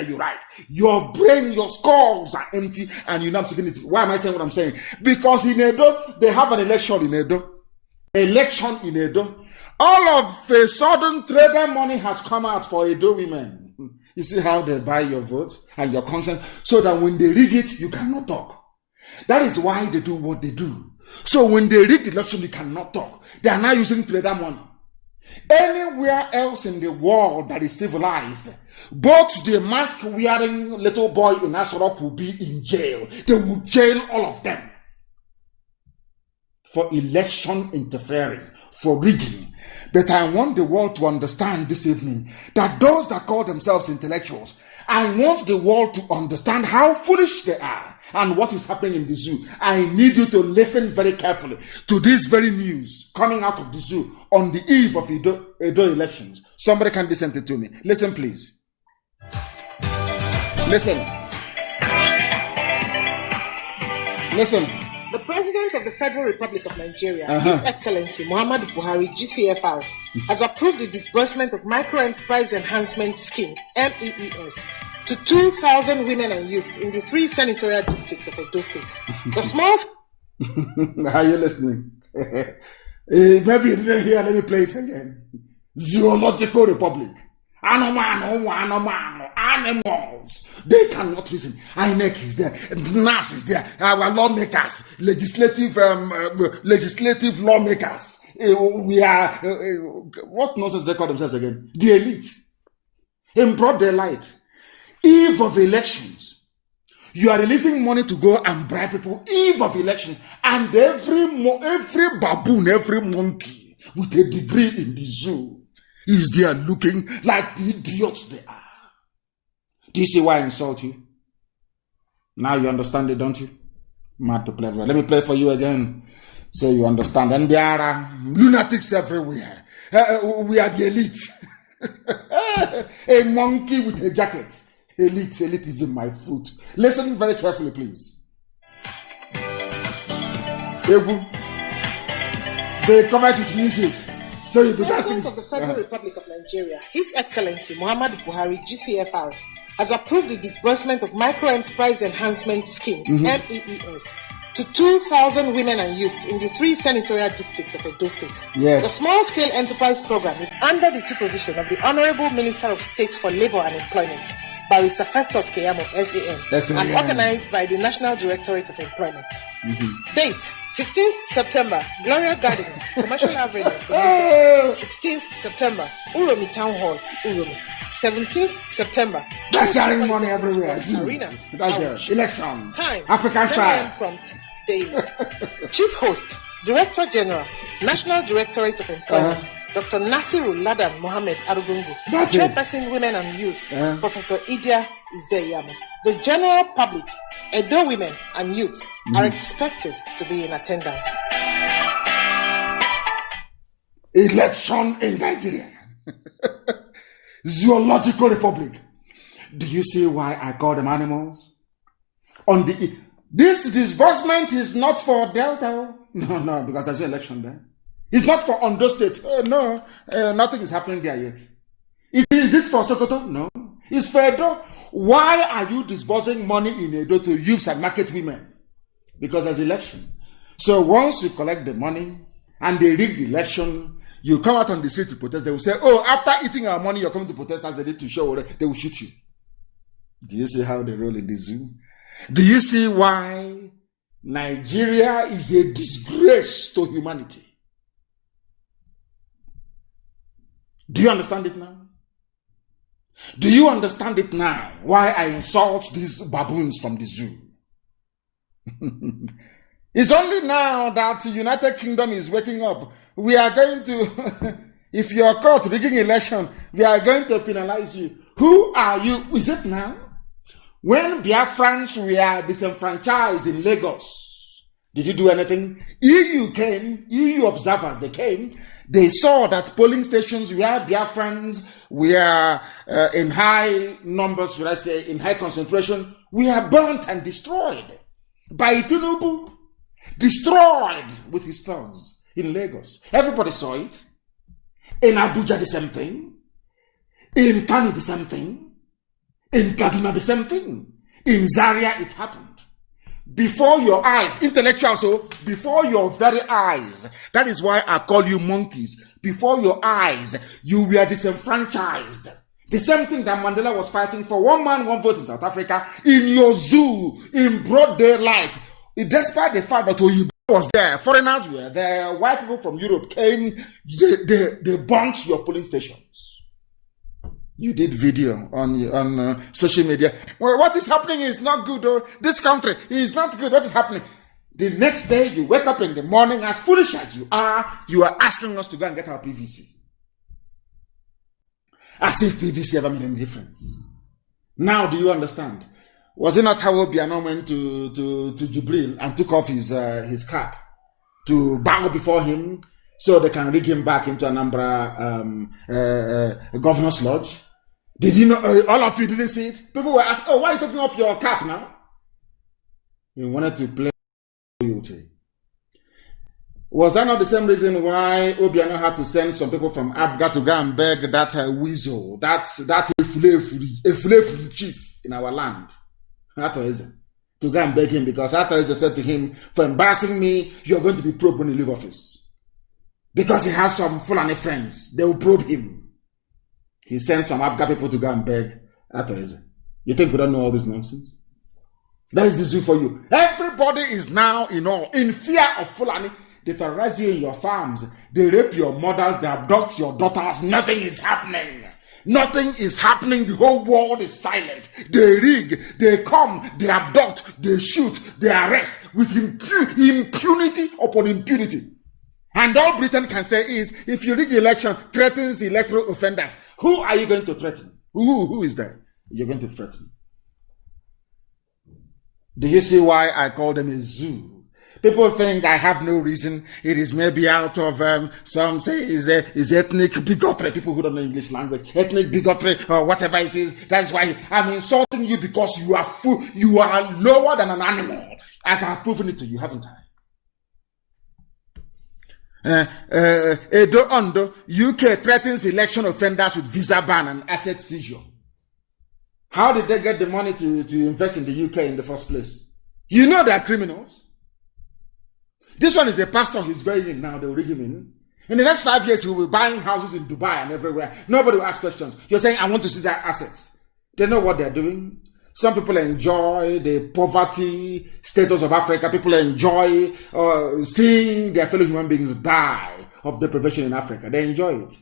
you right. Your brain, your skulls are empty, and you're not taking it. Why am I saying what I'm saying? Because in Edo, they have an election in Edo. Election in Edo. All of a sudden, trader money has come out for Edo women. You see how they buy your vote and your conscience, so that when they rig it, you cannot talk. That is why they do what they do. So when they rig the election, you cannot talk. They are now using trader money. Anywhere else in the world that is civilized, both the mask-wearing little boy in Asorok will be in jail. They will jail all of them for election interfering, for rigging. But I want the world to understand this evening that those that call themselves intellectuals, I want the world to understand how foolish they are and what is happening in the zoo. I need you to listen very carefully to this very news coming out of the zoo on the eve of Edo elections. Somebody can listen to me. Listen, please. Listen. Listen. The President of the Federal Republic of Nigeria, His Excellency Muhammadu Buhari, GCFR, has approved the disbursement of Micro-Enterprise Enhancement Scheme, MEES, to 2,000 women and youths in the 3 senatorial districts of Edo State. The small... Are you listening? Maybe you didn't hear, let me play it again. Zoological Republic. Animals. They cannot reason. INEC is there. NAS is there. Our lawmakers, legislative lawmakers. We are, what nonsense they call themselves again? The elite. In broad daylight. Eve of elections. You are releasing money to go and bribe people. Eve of election. And every baboon, every monkey with a degree in the zoo is there looking like the idiots they are. Do you see why I insult you? Now you understand it, don't you? Mad to play. Let me play for you again so you understand. And there are lunatics everywhere. We are the elite. A monkey with a jacket. Elite is in my foot. Listen very carefully, please. They cover it with music. So you do President of the Federal Republic of Nigeria, His Excellency Muhammadu Buhari, GCFR, has approved the disbursement of Micro-Enterprise Enhancement Scheme, MEES, to 2,000 women and youths in the 3 senatorial districts of Edo State. Yes. The small-scale enterprise program is under the supervision of the Honorable Minister of State for Labor and Employment, Barrister Festus Keyamo, SAN, and organized by the National Directorate of Employment. Date, 15th September, Gloria Gardens, Commercial Avenue, 16th September, Uromi Town Hall, Uromi. 17th September. That's sharing money everywhere. Arena. That's election. Time. African style. Prompt daily. Chief host, Director General, National Directorate of Employment, Dr. Nasiru Ladan Mohammed Arugungu. Chairperson Women and Youth, Professor Idia Izeyama. The general public, Edo women and youth are expected to be in attendance. Election in Nigeria. Zoological Republic. Do you see why I call them animals? This disbursement is not for Delta. No, because there's an election there. It's not for Ondo State. Nothing is happening there yet. Is it for Sokoto? No. It's for Edo. Why are you disbursing money in Edo to youths and market women? Because there's election. So once you collect the money and they rig the election, you come out on the street to protest, they will say, after eating our money, you're coming to protest as they did to show, they will shoot you. Do you see how they roll in the zoo? Do you see why Nigeria is a disgrace to humanity? Do you understand it now? Do you understand it now? Why I insult these baboons from the zoo? It's only now that the United Kingdom is waking up. We are going to, if you are caught rigging election, we are going to penalize you. Who are you? Is it now? When Biafrans were disenfranchised in Lagos, did you do anything? EU came, EU observers, they came. They saw that polling stations where Biafrans were in high numbers, should I say, in high concentration, were burnt and destroyed by Tinubu. Destroyed with his thugs. In Lagos. Everybody saw it. In Abuja, the same thing. In Kano, the same thing. In Kaduna, the same thing. In Zaria, it happened. Before your eyes, intellectuals, so before your very eyes. That is why I call you monkeys. Before your eyes, you were disenfranchised. The same thing that Mandela was fighting for. One man, one vote in South Africa, in your zoo, in broad daylight. Despite the fact that Oyibo was there, foreigners were there, white people from Europe came, they burnt your polling stations. You did video on social media. Well, what is happening is not good. Oh. This country is not good. What is happening? The next day, you wake up in the morning, as foolish as you are asking us to go and get our PVC. As if PVC ever made any difference. Now, do you understand? Was it not how Obiano went to Jubril and took off his cap to bow before him so they can rig him back into Anambra governor's lodge? Did you know, all of you didn't see it? People were asking, oh, why are you taking off your cap now? He wanted to play loyalty. Was that not the same reason why Obiano had to send some people from Abga to go and beg that weasel, that Efulefuri chief in our land, Atoeze, to go and beg him, because Atoeze said to him, for embarrassing me, you're going to be probed when you leave office. Because he has some Fulani friends, they will probe him. He sent some Abga people to go and beg Atoeze. You think we don't know all this nonsense? That is the zoo for you. Everybody is now in fear of Fulani. They terrorize you in your farms. They rape your mothers. They abduct your daughters. Nothing is happening. Nothing is happening. The whole world is silent. They rig. They come. They abduct. They shoot. They arrest with impunity upon impunity. And all Britain can say is, if you rig election, threatens electoral offenders. Who are you going to threaten? Who is that you're going to threaten? Do you see why I call them a zoo? People think I have no reason. It is maybe out of, some say is ethnic bigotry. People who don't know English language. Ethnic bigotry or whatever it is. That's why I'm insulting you, because you are lower than an animal. I have proven it to you, haven't I? Edo Ondo, UK threatens election offenders with visa ban and asset seizure. How did they get the money to invest in the UK in the first place? You know they are criminals. This one is a pastor who's going in now. They'll rig him in. In the next 5 years, he will be buying houses in Dubai and everywhere. Nobody will ask questions. You're saying, I want to see their assets. They know what they're doing. Some people enjoy the poverty status of Africa. People enjoy seeing their fellow human beings die of deprivation in Africa. They enjoy it.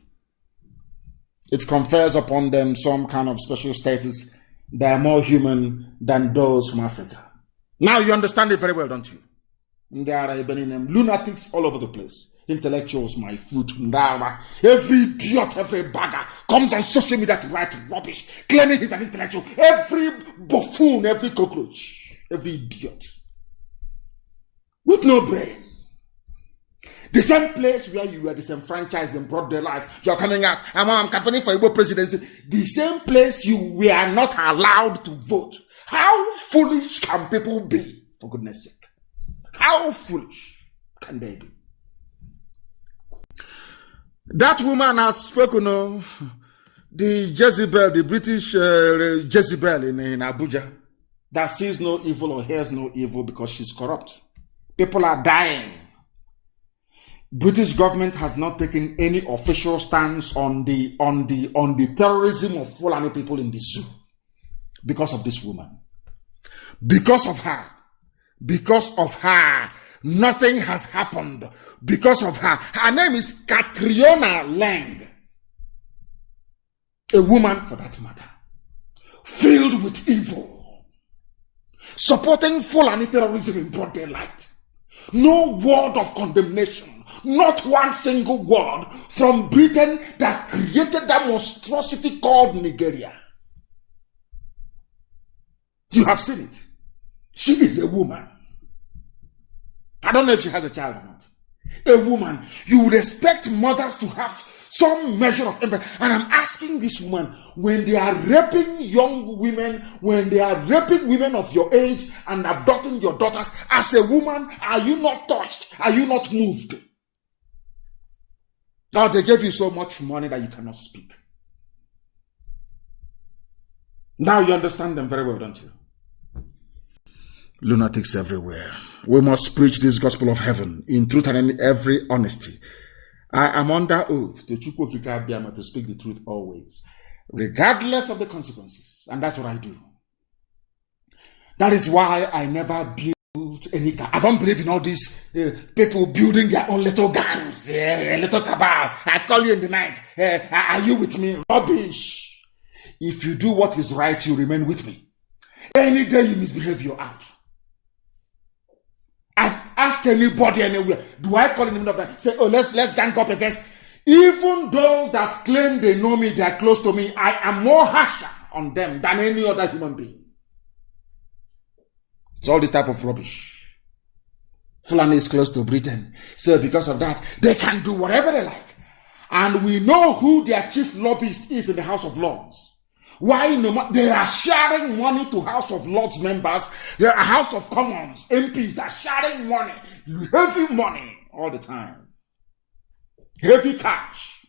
It confers upon them some kind of special status. They are more human than those from Africa. Now you understand it very well, don't you? There are lunatics all over the place. Intellectuals, my foot, every idiot, every bagger comes on social media to write rubbish, claiming he's an intellectual. Every buffoon, every cockroach, every idiot with no brain. The same place where you were disenfranchised and brought their life, you're coming out, I'm campaigning for Igbo presidency. The same place you were not allowed to vote. How foolish can people be, for goodness sake? How foolish can they be? That woman has spoken, the Jezebel, the British Jezebel in Abuja, that sees no evil or hears no evil because she's corrupt. People are dying. British government has not taken any official stance on the terrorism of Fulani people in the zoo because of this woman. Because of her, nothing has happened. Because of her. Her name is Catriona Lang. A woman, for that matter, filled with evil, supporting Fulani terrorism in broad daylight. No word of condemnation. Not one single word from Britain that created that monstrosity called Nigeria. You have seen it. She is a woman. I don't know if she has a child or not. A woman. You would expect mothers to have some measure of empathy. And I'm asking this woman, when they are raping young women, when they are raping women of your age and abducting your daughters, as a woman, are you not touched? Are you not moved? Now they gave you so much money that you cannot speak. Now you understand them very well, don't you? Lunatics everywhere. We must preach this gospel of heaven in truth and in every honesty. I am under oath to Chukwokika Abiyama to speak the truth always, regardless of the consequences. And that's what I do. That is why I never built any car. I don't believe in all these people building their own little gangs, a little cabal. I call you in the night. Are you with me? Rubbish. If you do what is right, you remain with me. Any day you misbehave, you're out. I ask anybody anywhere, do I call in the middle of that? Say, oh, let's gang up against. Even those that claim they know me, they're close to me, I am more harsher on them than any other human being. It's all this type of rubbish. Fulani is close to Britain. So because of that, they can do whatever they like. And we know who their chief lobbyist is in the House of Lords. Why they are sharing money to House of Lords members, they are House of Commons, MPs, they're sharing money, heavy money all the time. Heavy cash.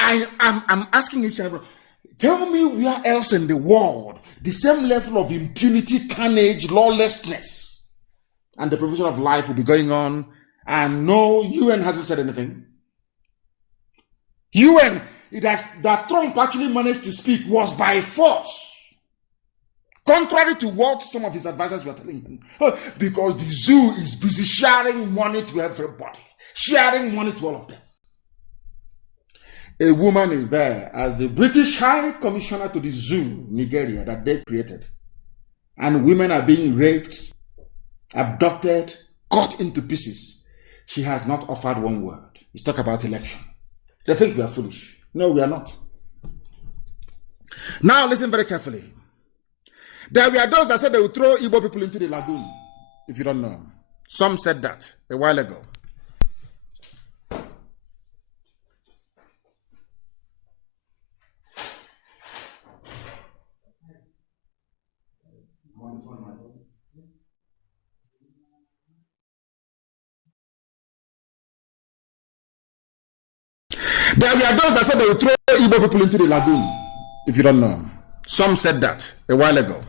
I'm asking each other, tell me where else in the world the same level of impunity, carnage, lawlessness, and the provision of life will be going on, and no, UN hasn't said anything. UN, that Trump actually managed to speak was by force, contrary to what some of his advisors were telling him, because the zoo is busy sharing money to everybody, sharing money to all of them. A woman is there as the British High Commissioner to the zoo, Nigeria, that they created. And women are being raped, abducted, cut into pieces. She has not offered one word. Let's talk about election. They think we are foolish. No, we are not. Now listen very carefully. There were those that said they would throw Igbo people into the lagoon, if you don't know. Some said that a while ago. There were those that said they would throw Igbo people into the lagoon, if you don't know. Some said that a while ago.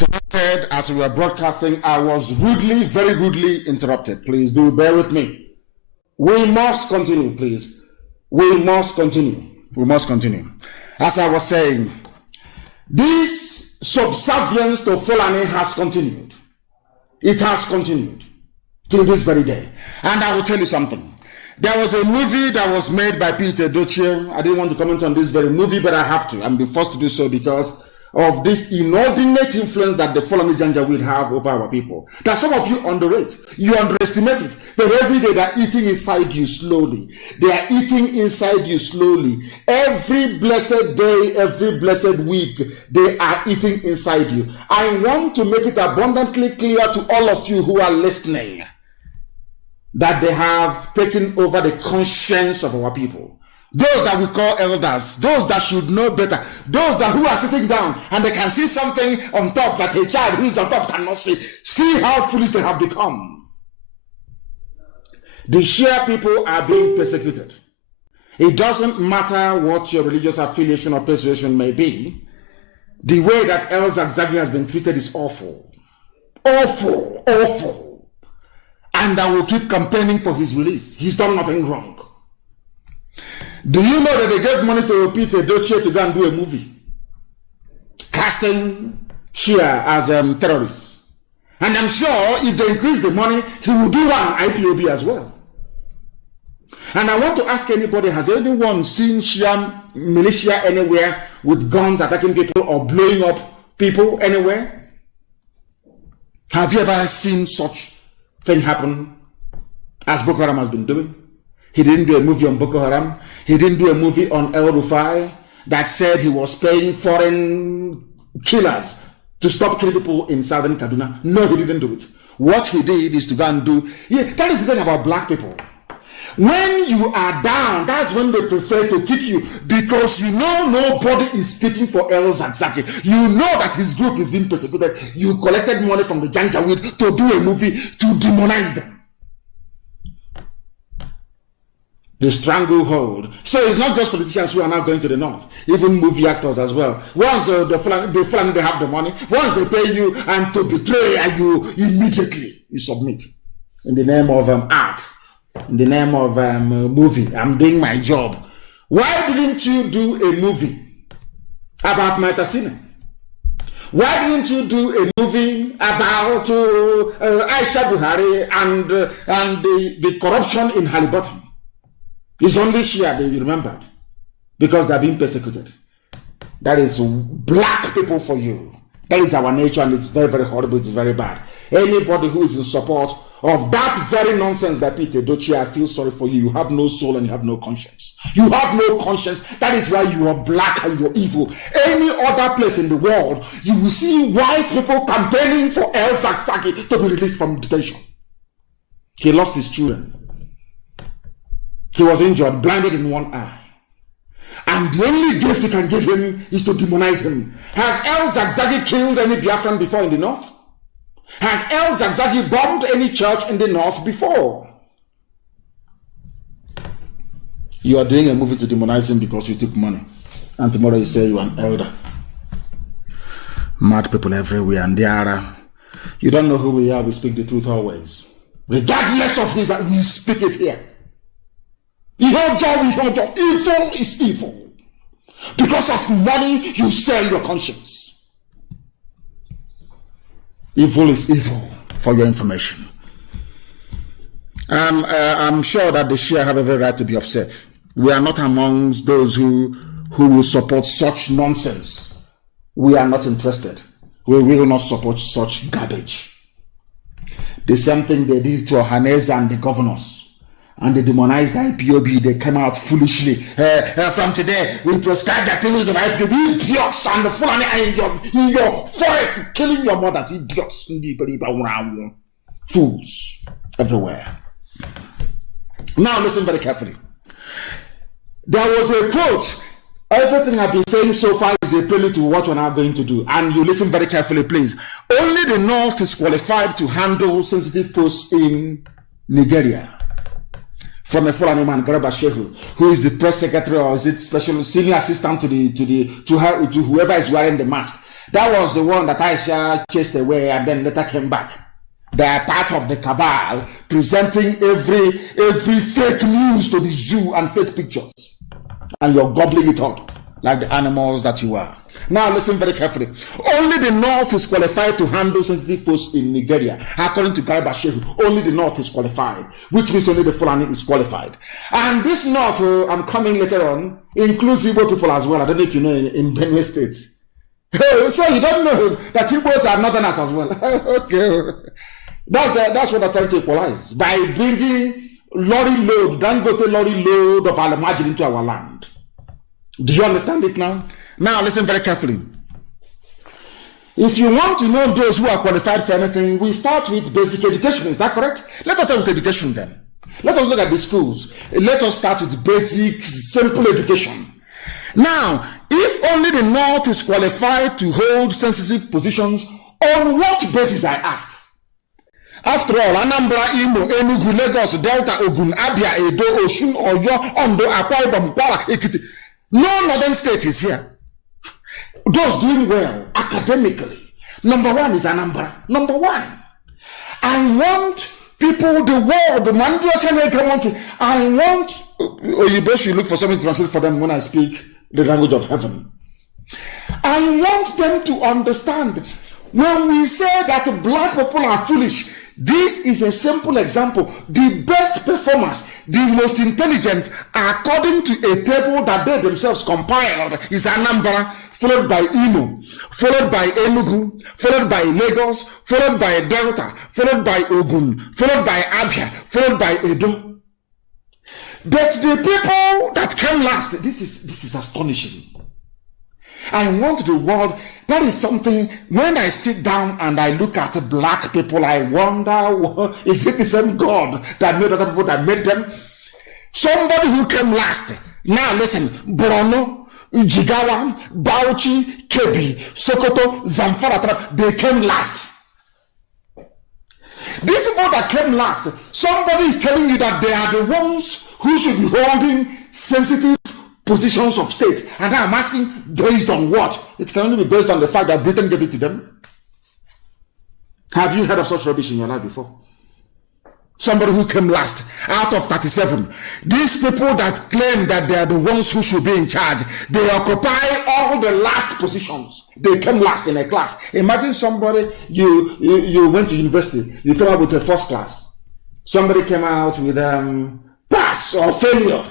Interrupted as we were broadcasting. I was very rudely interrupted. Please do bear with me. We must continue, please. We must continue. We must continue. As I was saying, this subservience to Fulani has continued. It has continued till this very day. And I will tell you something. There was a movie that was made by Peter Doche. I didn't want to comment on this very movie, but I have to. I'm forced to do so because of this inordinate influence that the Fulani Janjaweed have over our people. That some of you underrate. You underestimate it. But every day they're eating inside you slowly. They are eating inside you slowly. Every blessed day, every blessed week, they are eating inside you. I want to make it abundantly clear to all of you who are listening that they have taken over the conscience of our people. Those that we call elders, those that should know better, those that who are sitting down and they can see something on top that a child who is on top cannot see. See how foolish they have become. The Shia people are being persecuted. It doesn't matter what your religious affiliation or persuasion may be. The way that El Zagzagi has been treated is awful. Awful, awful. And I will keep campaigning for his release. He's done nothing wrong. Do you know that they gave money to Peter Doche to go and do a movie casting Shia as terrorists? And I'm sure if they increase the money, he will do one IPOB as well. And I want to ask anybody, has anyone seen Shia militia anywhere with guns attacking people or blowing up people anywhere? Have you ever seen such thing happen as Boko Haram has been doing? He didn't do a movie on Boko Haram. He didn't do a movie on El Rufai that said he was paying foreign killers to stop killing people in southern Kaduna. No, he didn't do it. What he did is to go and do, that is the thing about black people. When you are down, that's when they prefer to kick you, because you know nobody is speaking for El Zakzaki. You know that his group is being persecuted. You collected money from the Janjaweed to do a movie to demonize them. The stranglehold. So it's not just politicians who are now going to the north, even movie actors as well. Once the Fulani, they have the money, once they pay you and to betray you, immediately you submit in the name of art. In the name of movie. I'm doing my job. Why didn't you do a movie about Maitasine? Why didn't you do a movie about Aisha Buhari and the corruption in Halliburton? It's only Shia that you remembered because they're being persecuted. That is black people for you. That is our nature, and it's very, very horrible. It's very bad. Anybody who is in support of that very nonsense by Peter Dochi, I feel sorry for you. You have no soul and you have no conscience. You have no conscience. That is why you are black and you're evil. Any other place in the world, you will see white people campaigning for El Zakzaki to be released from detention. He lost his children. He was injured, blinded in one eye. And the only gift you can give him is to demonize him. Has El Zakzaki killed any Biafran before in the north? Has El Zakzaki bombed any church in the north before? You are doing a movie to demonize him because you took money. And tomorrow you say you are an elder. Mad people everywhere, and they are. You don't know who we are, we speak the truth always. Regardless of this, we speak it here. Evil is evil. Because of money, you sell your conscience. Evil is evil, for your information. I'm sure that the Shia have every right to be upset. We are not amongst those who will support such nonsense. We are not interested. We will not support such garbage. The same thing they did to Ohaneze and the governors. And they demonized IPOB. They came out foolishly. From today, we prescribe the activities of IPOB. Idiots and the Fulani in your forest, killing your mothers. Idiots. Fools everywhere. Now listen very carefully. There was a quote. Everything I've been saying so far is a prelude to what we're now going to do. And you listen very carefully, please. Only the North is qualified to handle sensitive posts in Nigeria. From a Fulani man, Garba Shehu, who is the press secretary or is it special senior assistant to whoever is wearing the mask. That was the one that Aisha chased away and then later came back. They are part of the cabal, presenting every fake news to the zoo and fake pictures. And you're gobbling it up like the animals that you are. Now listen very carefully. Only the North is qualified to handle sensitive posts in Nigeria. According to Garba Shehu, only the North is qualified, which means only the Fulani is qualified. And this North, I'm coming later on, includes Igbo people as well. I don't know if you know in Benue State. So you don't know that Igbos are northerners as well. Okay. That's what I'm trying to equalize. By bringing Dangote lorry load of Alamajin into our land. Do you understand it now? Now listen very carefully. If you want to know those who are qualified for anything, we start with basic education. Is that correct? Let us start with education then. Let us look at the schools. Let us start with basic, simple education. Now, if only the North is qualified to hold sensitive positions, on what basis, I ask? After all, Anambra, Imo, Enugu, Lagos, Delta, Ogun, Abia, Edo, Osun, Oyo, Ondo, Akwa Ibom, Kwara, Ekiti. No northern state is here. Those doing well academically. Number one is Anambra. Number one. I want people, the world, the Mandela I want, you best should look for something to translate for them when I speak the language of heaven. I want them to understand when we say that black people are foolish. This is a simple example. The best performers, the most intelligent, according to a table that they themselves compiled, is Anambra. followed by Imo, followed by Enugu, followed by Lagos, followed by Delta, followed by Ogun, followed by Abia, followed by Edo. But the people that came last, this is astonishing. I want the world, that is something, when I sit down and I look at black people, I wonder, is it the same God that made other people that made them? Somebody who came last. Now listen, Borno, Jigawa, Bauchi, Kebbi, Sokoto, Zamfara, they came last. These people that came last, somebody is telling you that they are the ones who should be holding sensitive positions of state. And I'm asking, based on what? It can only be based on the fact that Britain gave it to them. Have you heard of such rubbish in your life before? Somebody who came last out of 37. These people that claim that they are the ones who should be in charge, they occupy all the last positions. They came last in a class. Imagine somebody, you went to university, you came out with a first class. Somebody came out with pass or failure.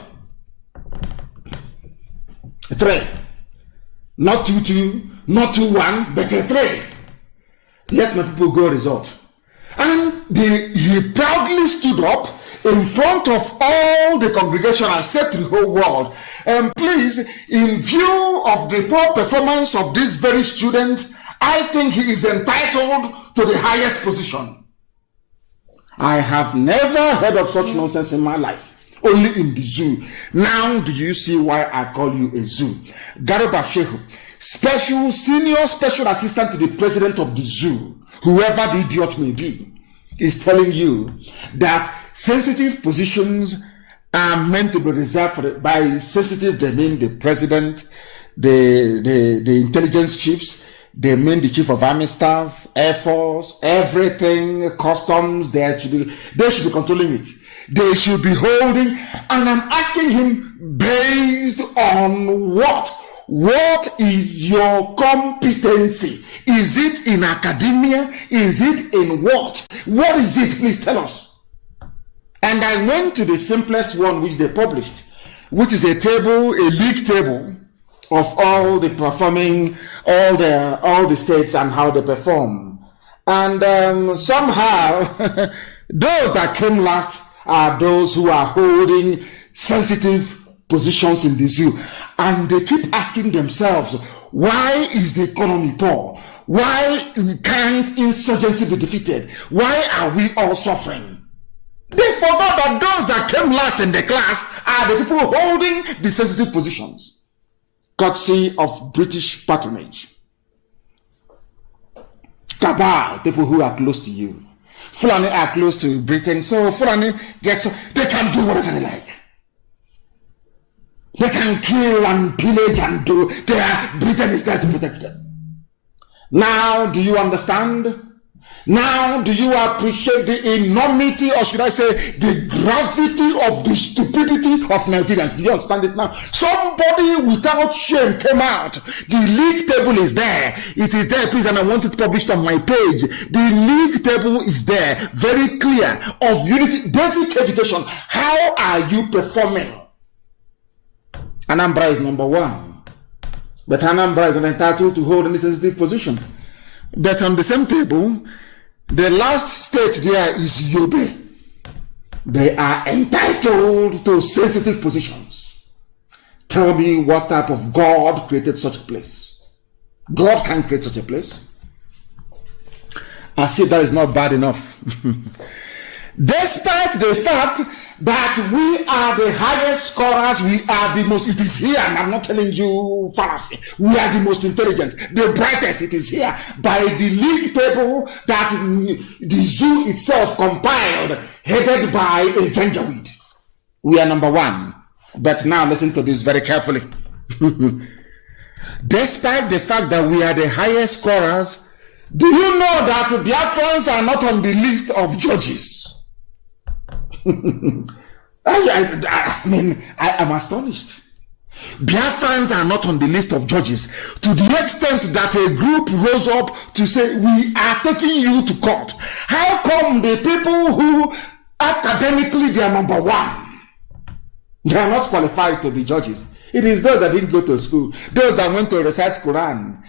3. Not 2-2, not 2-1, but a 3. Yet my people go result. And he proudly stood up in front of all the congregation and said to the whole world, please, in view of the poor performance of this very student, I think he is entitled to the highest position. I have never heard of such nonsense in my life, only in the zoo. Now do you see why I call you a zoo? Garba Shehu, senior special assistant to the president of the zoo, whoever the idiot may be, is telling you that sensitive positions are meant to be reserved by sensitive. They mean the president, the intelligence chiefs, they mean the chief of army staff, air force, everything, customs. They should be controlling it. They should be holding. And I'm asking him, based on what? What is your competency? Is it in academia? Is it in what? What is it? Please tell us. And I went to the simplest one which they published, which is a league table of all the performing, all the states and how they perform. And somehow, those that came last are those who are holding sensitive positions in the zoo. And they keep asking themselves, why is the economy poor? Why can't insurgency be defeated? Why are we all suffering? They forgot that those that came last in the class are the people holding the sensitive positions, courtesy of British patronage. Cabal, people who are close to you. Fulani are close to Britain, so Fulani they can do whatever they like. They can kill and pillage and do. Britain is there to protect them. Now, do you understand? Now, do you appreciate the enormity, or should I say, the gravity of the stupidity of Nigerians? Do you understand it now? Somebody without shame came out. The league table is there. It is there, please, and I want it published on my page. The league table is there, very clear, of unity, basic education. How are you performing? Anambra is number 1. But Anambra is not entitled to hold any sensitive position. But on the same table, the last state there is Yobe. They are entitled to sensitive positions. Tell me what type of God created such a place. God can create such a place. I see that is not bad enough. Despite the fact that we are the highest scorers, we are the most, it is here, and I'm not telling you fallacy, we are the most intelligent, the brightest, it is here, by the league table that the zoo itself compiled, headed by a Janjaweed. We are number 1. But now listen to this very carefully. Despite the fact that we are the highest scorers, do you know that Biafrans are not on the list of judges? I mean, I am astonished. Biafrans are not on the list of judges, to the extent that a group rose up to say, we are taking you to court. How come the people who academically they are number 1, they are not qualified to be judges? It is those that didn't go to school, those that went to recite Quran